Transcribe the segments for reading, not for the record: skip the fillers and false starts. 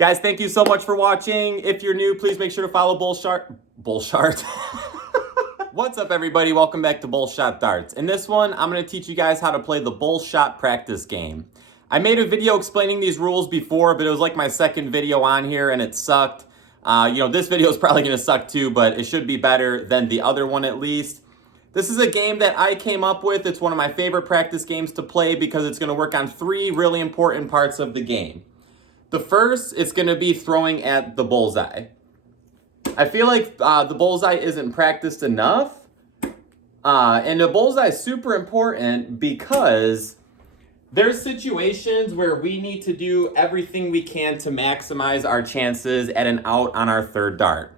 Guys, thank you so much for watching. If you're new, please make sure to follow Bullshot. What's up, everybody? Welcome back to Bullshot Darts. In this one, I'm going to teach you guys how to play the Bullshot practice game. I made a video explaining these rules before, but it was like my second video on here and it sucked. This video is probably going to suck too, but it should be better than the other one at least. This is a game that I came up with. It's one of my favorite practice games to play because it's going to work on three really important parts of the game. The first, it's going to be throwing at the bullseye. I feel like the bullseye isn't practiced enough. And the bullseye is super important because there's situations where we need to do everything we can to maximize our chances at an out on our third dart.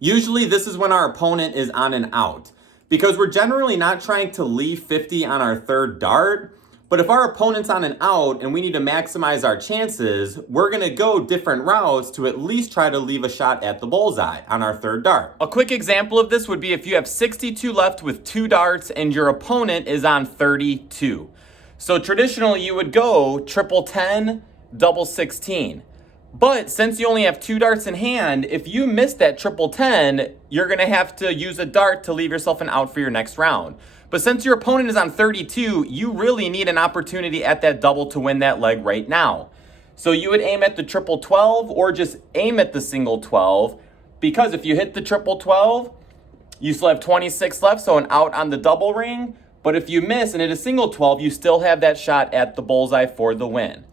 Usually this is when our opponent is on an out because we're generally not trying to leave 50 on our third dart. But if our opponent's on an out and we need to maximize our chances, we're gonna go different routes to at least try to leave a shot at the bullseye on our third dart. A quick example of this would be if you have 62 left with 2 darts and your opponent is on 32. So traditionally you would go triple 10, double 16. But since you only have 2 darts in hand, if you miss that triple 10, you're gonna have to use a dart to leave yourself an out for your next round. But since your opponent is on 32, you really need an opportunity at that double to win that leg right now. So you would aim at the triple 12 or just aim at the single 12, because if you hit the triple 12, you still have 26 left, so an out on the double ring. But if you miss and hit a single 12, you still have that shot at the bullseye for the win.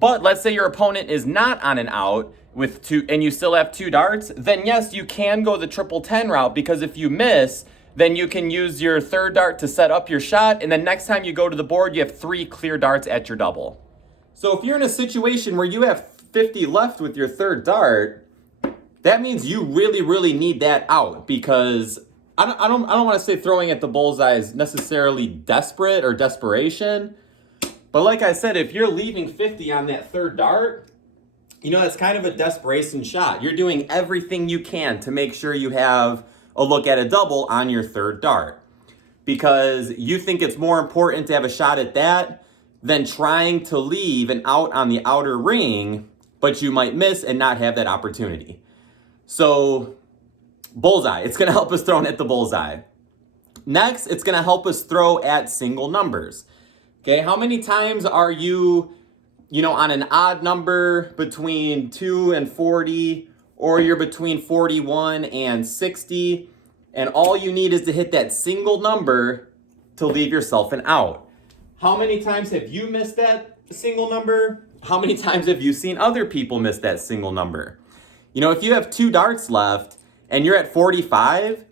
But let's say your opponent is not on an out with 2 and you still have 2 darts, then yes, you can go the triple 10 route, because if you miss, then you can use your third dart to set up your shot, and then next time you go to the board, you have 3 clear darts at your double. So if you're in a situation where you have 50 left with your third dart, that means you really need that out, because I don't want to say throwing at the bullseye is necessarily desperate or desperation, but like I said, if you're leaving 50 on that third dart, that's kind of a desperation shot. You're doing everything you can to make sure you have a look at a double on your third dart, because you think it's more important to have a shot at that than trying to leave an out on the outer ring, but you might miss and not have that opportunity. So bullseye, it's going to help us throw at the bullseye. Next, it's going to help us throw at single numbers. Okay, how many times are you, on an odd number between 2 and 40, or you're between 41 and 60, and all you need is to hit that single number to leave yourself an out? How many times have you missed that single number? How many times have you seen other people miss that single number? If you have 2 darts left and you're at 45,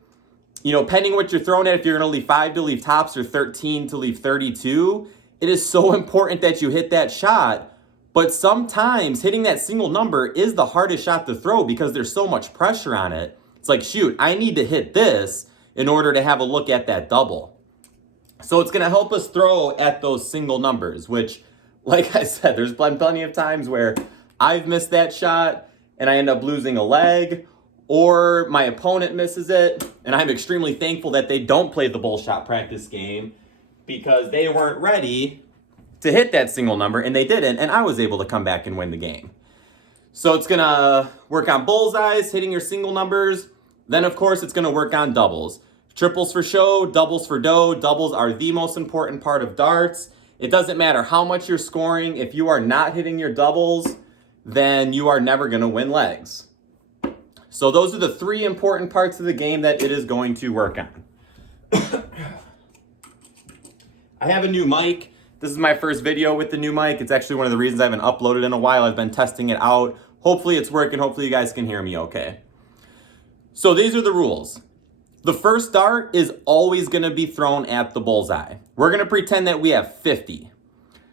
pending what you're throwing at, if you're gonna leave 5 to leave tops or 13 to leave 32, it is so important that you hit that shot. But sometimes hitting that single number is the hardest shot to throw because there's so much pressure on it. It's like, shoot, I need to hit this in order to have a look at that double. So it's going to help us throw at those single numbers, which, like I said, there's been plenty of times where I've missed that shot and I end up losing a leg, or my opponent misses it, and I'm extremely thankful that they don't play the bullshot practice game because they weren't ready to hit that single number, and they didn't, and I was able to come back and win the game. So it's gonna work on bullseyes, hitting your single numbers. Then of course it's gonna work on doubles. Triples for show, doubles for dough. Doubles are the most important part of darts. It doesn't matter how much you're scoring. If you are not hitting your doubles, then you are never gonna win legs. So those are the 3 important parts of the game that it is going to work on. I have a new mic. This is my first video with the new mic. It's actually one of the reasons I haven't uploaded in a while. I've been testing it out. Hopefully it's working. Hopefully you guys can hear me okay. So these are the rules. The first dart is always going to be thrown at the bullseye. We're going to pretend that we have 50.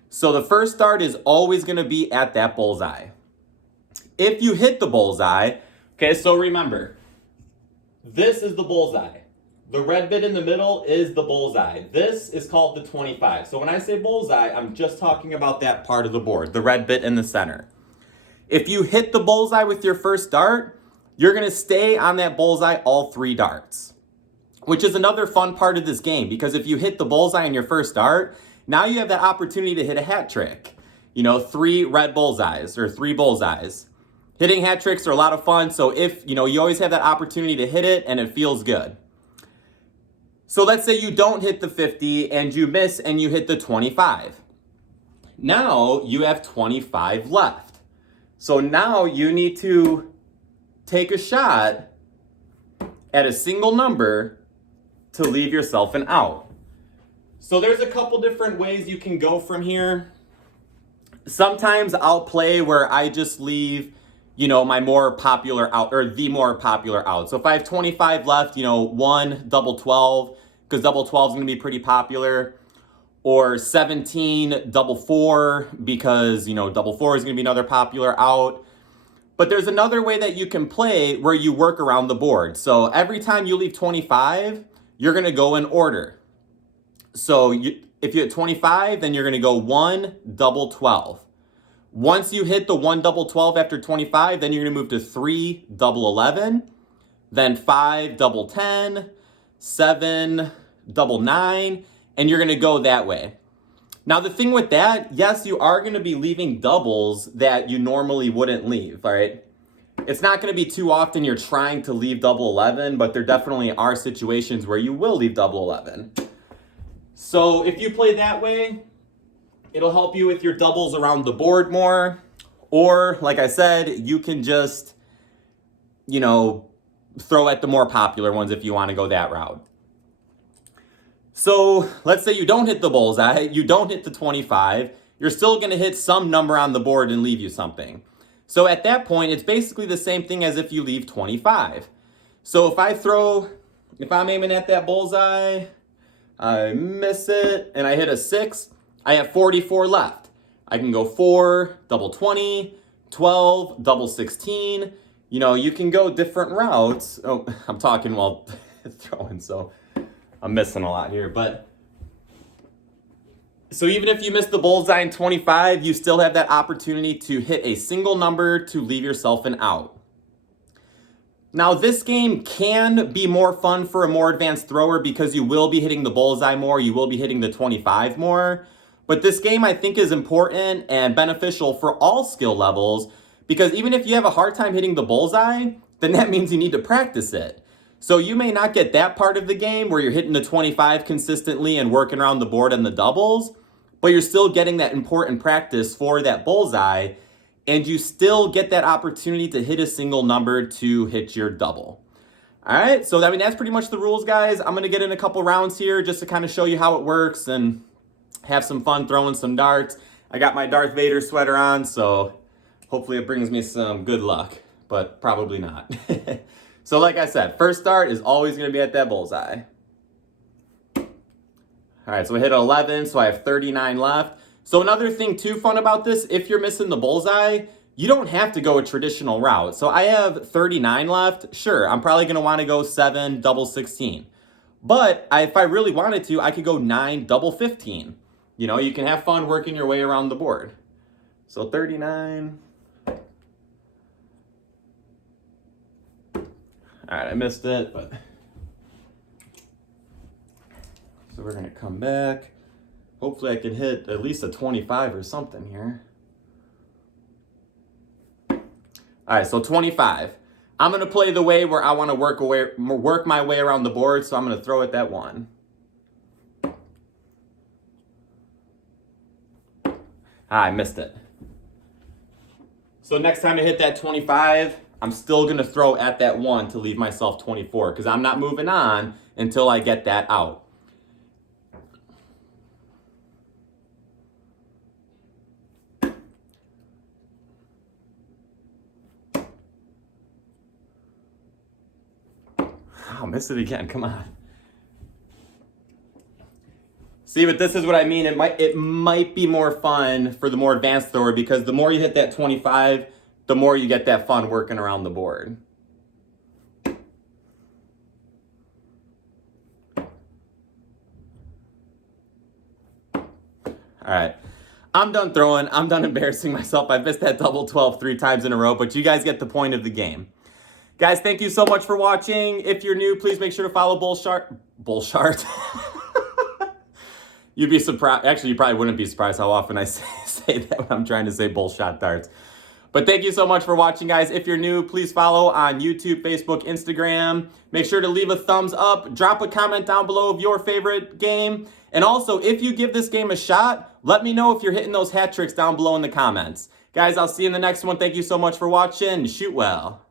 So the first dart is always going to be at that bullseye. If you hit the bullseye, okay, so remember, this is the bullseye. The red bit in the middle is the bullseye. This is called the 25. So when I say bullseye, I'm just talking about that part of the board, the red bit in the center. If you hit the bullseye with your first dart, you're gonna stay on that bullseye all 3 darts, which is another fun part of this game, because if you hit the bullseye in your first dart, now you have that opportunity to hit a hat trick. you know, 3 red bullseyes or 3 bullseyes. Hitting hat tricks are a lot of fun, so if, you know, you always have that opportunity to hit it and it feels good. So let's say you don't hit the 50 and you miss and you hit the 25. Now you have 25 left. So now you need to take a shot at a single number to leave yourself an out. So there's a couple different ways you can go from here. Sometimes I'll play where I just leave, you know, my more popular out, or the more popular out. So if I have 25 left, you know, 1 double 12, because double 12 is going to be pretty popular, or 17 double 4, because, you know, double 4 is going to be another popular out. But there's another way that you can play where you work around the board. So every time you leave 25, you're going to go in order. So if you hit 25, then you're going to go 1 double 12. Once you hit the 1 double 12 after 25, then you're going to move to 3 double 11, then 5 double 10, 7 double 9, and you're going to go that way. Now the thing with that, yes, you are going to be leaving doubles that you normally wouldn't leave, all right? It's not going to be too often you're trying to leave double 11, but there definitely are situations where you will leave double 11. So if you play that way, it'll help you with your doubles around the board more. Or, like I said, you can just, you know, throw at the more popular ones if you want to go that route. So let's say you don't hit the bullseye, you don't hit the 25, you're still going to hit some number on the board and leave you something. So at that point, it's basically the same thing as if you leave 25. So if I'm aiming at that bullseye, I miss it, and I hit a 6, I have 44 left. I can go 4, double 20, 12, double 16. You know, you can go different routes. Oh, I'm talking while throwing, so I'm missing a lot here. But so even if you miss the bullseye in 25, you still have that opportunity to hit a single number to leave yourself an out. Now this game can be more fun for a more advanced thrower because you will be hitting the bullseye more, you will be hitting the 25 more. But this game I think is important and beneficial for all skill levels, because even if you have a hard time hitting the bullseye, then that means you need to practice it. So you may not get that part of the game where you're hitting the 25 consistently and working around the board and the doubles, but you're still getting that important practice for that bullseye, and you still get that opportunity to hit a single number to hit your double. All right, so I mean, that's pretty much the rules, guys. I'm gonna get in a couple rounds here just to kind of show you how it works and have some fun throwing some darts. I got my Darth Vader sweater on, so hopefully it brings me some good luck, but probably not. So like I said, first dart is always gonna be at that bullseye. All right, so I hit 11, so I have 39 left. So another thing too fun about this, if you're missing the bullseye, you don't have to go a traditional route. So I have 39 left. Sure, I'm probably gonna wanna go 7 double 16. But if I really wanted to, I could go 9 double 15. You know, you can have fun working your way around the board. So 39. All right, I missed it, but. So we're gonna come back. Hopefully I can hit at least a 25 or something here. All right, so 25. I'm gonna play the way where I wanna work my way around the board, so I'm gonna throw at that 1. I missed it. So next time I hit that 25, I'm still gonna throw at that 1 to leave myself 24, because I'm not moving on until I get that out. I'll miss it again, come on. See, but this is what I mean. It might be more fun for the more advanced thrower, because the more you hit that 25, the more you get that fun working around the board. All right, I'm done throwing. I'm done embarrassing myself. I've missed that double 12 3 times in a row, but you guys get the point of the game. Guys, thank you so much for watching. If you're new, please make sure to follow Bullshot. You'd be surprised. Actually, you probably wouldn't be surprised how often I say that when I'm trying to say Bullshot Darts. But thank you so much for watching, guys. If you're new, please follow on YouTube, Facebook, Instagram. Make sure to leave a thumbs up. Drop a comment down below of your favorite game. And also, if you give this game a shot, let me know if you're hitting those hat tricks down below in the comments. Guys, I'll see you in the next one. Thank you so much for watching. Shoot well.